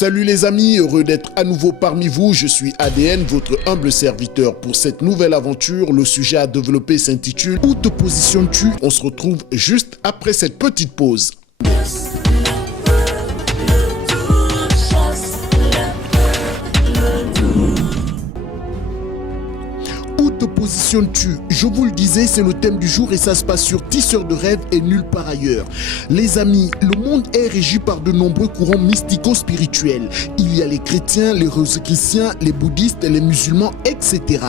Salut les amis, heureux d'être à nouveau parmi vous. Je suis ADN, votre humble serviteur. Pour cette nouvelle aventure, le sujet à développer s'intitule « Où te positionnes-tu ?» On se retrouve juste après cette petite pause. Où te positionnes-tu? Je vous le disais, c'est le thème du jour et ça se passe sur Tisseur de rêves et nulle part ailleurs. Les amis, le monde est régi par de nombreux courants mystico-spirituels. Il y a les chrétiens, les rosicruciens, les bouddhistes, les musulmans, etc.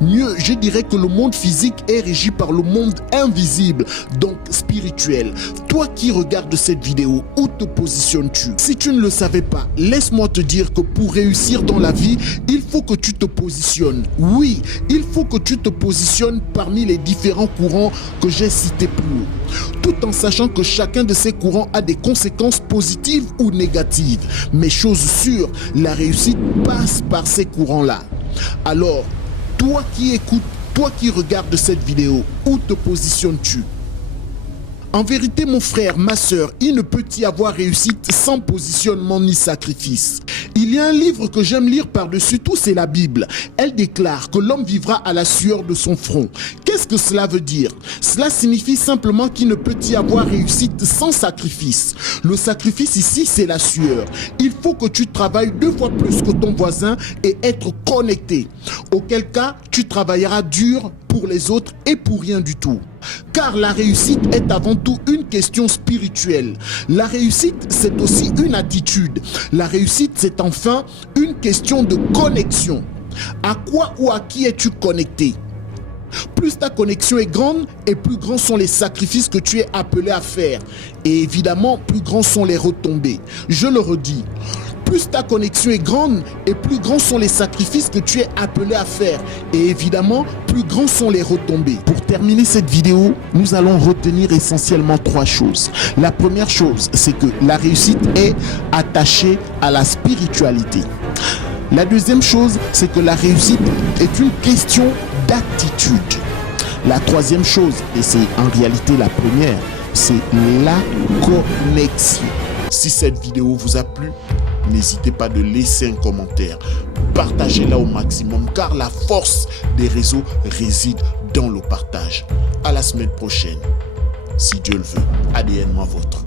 Mieux, je dirais que le monde physique est régi par le monde invisible, donc spirituel. Toi qui regardes cette vidéo, où te positionnes-tu? Si tu ne le savais pas, laisse-moi te dire que pour réussir dans la vie, il faut que tu te positionnes. Oui, il faut que tu te positionnes parmi les différents courants que j'ai cités plus haut, tout en sachant que chacun de ces courants a des conséquences positives ou négatives. Mais chose sûre, la réussite passe par ces courants-là. Alors, toi qui écoutes, toi qui regardes cette vidéo, où te positionnes-tu? En vérité, mon frère, ma sœur, il ne peut y avoir réussite sans positionnement ni sacrifice. Il y a un livre que j'aime lire par-dessus tout, c'est la Bible. Elle déclare que l'homme vivra à la sueur de son front. Qu'est-ce que cela veut dire? Cela signifie simplement qu'il ne peut y avoir réussite sans sacrifice. Le sacrifice ici, c'est la sueur. Il faut que tu travailles 2 fois plus que ton voisin et être connecté. Auquel cas, tu travailleras dur pour les autres et pour rien du tout. Car la réussite est avant tout une question spirituelle. La réussite, c'est aussi une attitude. La réussite, c'est enfin une question de connexion. À quoi ou à qui es-tu connecté? Plus ta connexion est grande et plus grands sont les sacrifices que tu es appelé à faire. Et évidemment, plus grands sont les retombées. Je le redis. Plus ta connexion est grande et plus grands sont les sacrifices que tu es appelé à faire. Et évidemment, plus grands sont les retombées. Pour terminer cette vidéo, nous allons retenir essentiellement 3 choses. La première chose, c'est que la réussite est attachée à la spiritualité. La deuxième chose, c'est que la réussite est une question d'attitude. La troisième chose, et c'est en réalité la première, c'est la connexion. Si cette vidéo vous a plu, n'hésitez pas de laisser un commentaire. Partagez-la au maximum car la force des réseaux réside dans le partage. À la semaine prochaine. Si Dieu le veut, ADN moi votre.